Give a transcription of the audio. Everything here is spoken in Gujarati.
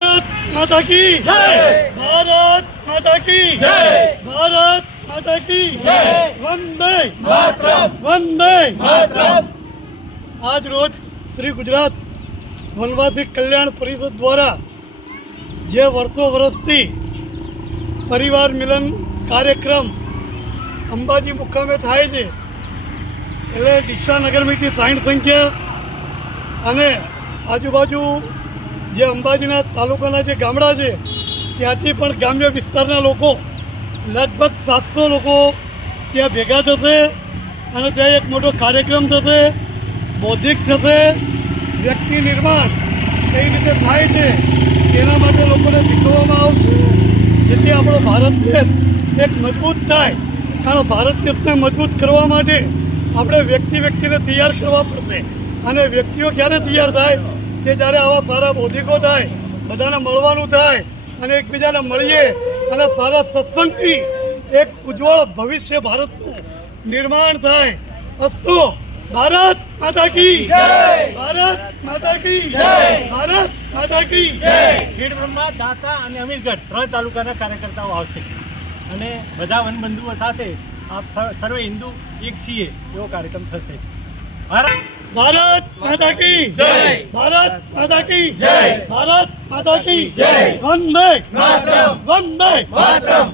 माता की जय। भारत माता की जय। भारत माता की जय। वंदे मातरम। वंदे मातरम। आज रोज श्री गुजरात वनवासी कल्याण परिषद द्वारा जे वर्षो वर्षथी परिवार मिलन कार्यक्रम अंबाजी मुकामे थाय छे એટલે ડીસા નગરમાંથી 60 સંખ્યા અને આજુબાજુ જે અંબાજીના તાલુકાના જે ગામડા છે ત્યાંથી પણ ગ્રામ્ય વિસ્તારના લોકો લગભગ 700 લોકો ત્યાં ભેગા થશે અને ત્યાં એક મોટો કાર્યક્રમ થશે, બૌદ્ધિક થશે, વ્યક્તિ નિર્માણ કઈ રીતે થાય છે તેના માટે લોકોને શીખવવામાં આવશે જેથી આપણો ભારત દેશ એક મજબૂત થાય। કારણ ભારત દેશને મજબૂત કરવા માટે આપણે વ્યક્તિને તૈયાર કરવા પડશે અને વ્યક્તિઓ ક્યારે તૈયાર થાય કે જ્યારે આવા સારા બૌદ્ધિકો થાય, બધાને મળવાનું થાય અને એકબીજાને મળીએ અને સારા સત્સંગથી એક ઉજ્જવળ ભવિષ્ય ભારતનું નિર્માણ થાય। અસ્તુ। ભારત માતા की जय। ભારત માતા की जय। ભારત માતા की जय। ખેડબ્રહ્મા, દાંતા અને અમીરગઢ 3 તાલુકાના કાર્યકર્તાઓ આવશે અને બધા વનબંધુઓ સાથે આપ સર્વે હિન્દુ એક છીએ એવો કાર્યક્રમ થશે। भारत माता की जय। भारत माता की जय। भारत माता की जय। वंदे मातरम। वंदे मातरम।